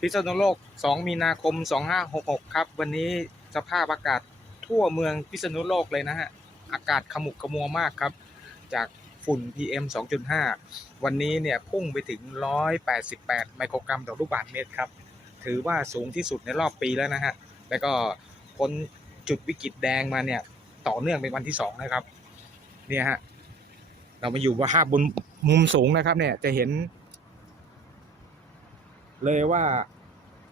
พิษณุโลก 2 มีนาคม 2566 ครับ วันนี้สภาพอากาศทั่วเมืองพิษณุโลกเลยนะฮะ อากาศขมุกขมัวมากครับ จากฝุ่น PM 2.5 วันนี้เนี่ยพุ่งไปถึง 188 ไมโครกรัมต่อลูกบาศก์เมตรครับ ถือว่าสูงที่สุดในรอบปีแล้วนะฮะ แล้วก็พ้นจุดวิกฤตแดงมาเนี่ยต่อเนื่องเป็นวันที่ 2 นะครับ เนี่ยฮะ เรามาอยู่ว่าภาพบนมุมสูงนะครับเนี่ยจะเห็น เลยว่า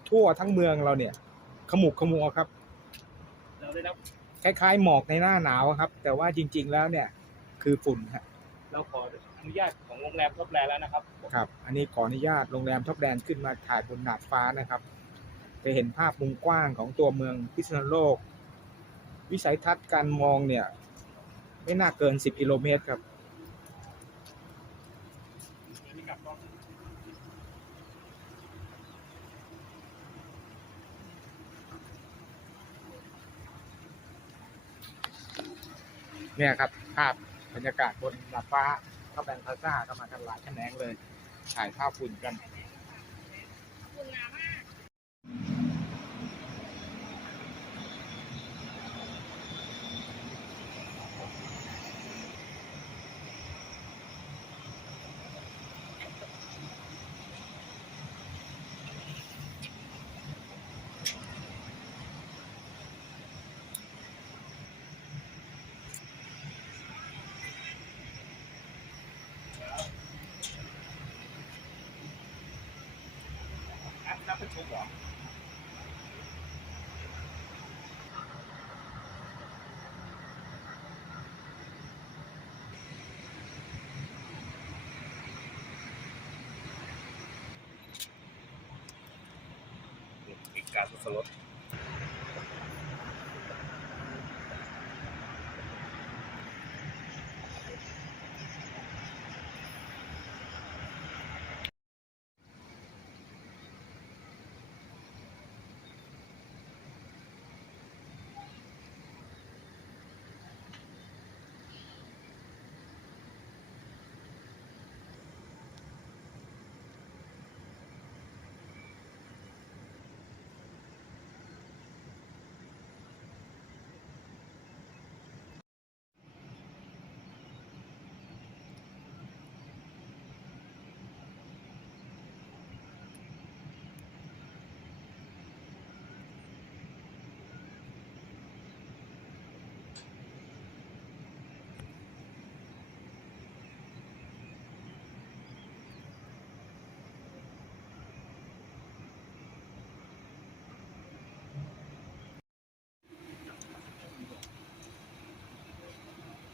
ทั่วทั้งเมืองเราเนี่ย ขมุกขมัวครับ เราได้รับคล้ายๆ หมอกในหน้าหนาวครับ แต่ว่าจริง ๆ แล้วเนี่ยคือฝุ่นฮะเราขออนุญาตของโรงแรมทบแลแล้วนะครับ ครับ อันนี้ขออนุญาตโรงแรมท็อปแดนขึ้นมาถ่ายบนดาดฟ้านะครับ จะเห็นภาพมุมกว้างของตัวเมืองพิษณุโลก วิสัยทัศน์การมองเนี่ย ไม่น่าเกิน 10 กิโลเมตรครับ เนี่ยครับ ภาพบรรยากาศบนดาดฟ้าท็อปแดนพลาซ่าก็มากันหลายแขนงเลย ถ่ายภาพฝุ่นกัน นักประชุมเหรอ อีกการสุดสลด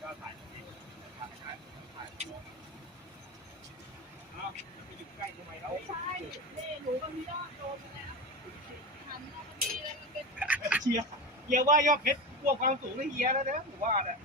ก็ถ่ายถ่ายถ่ายถ่ายอ้าวไปอยู่ใกล้ทำไม เช่นี่หนูกับพี่ยอดโดนแล้วหันมาดีเลยมันเป็นเชียร์เฮียว่ายอดเพชรกลัวความสูงไม่เฮียแล้วนะผมว่าเนี่ย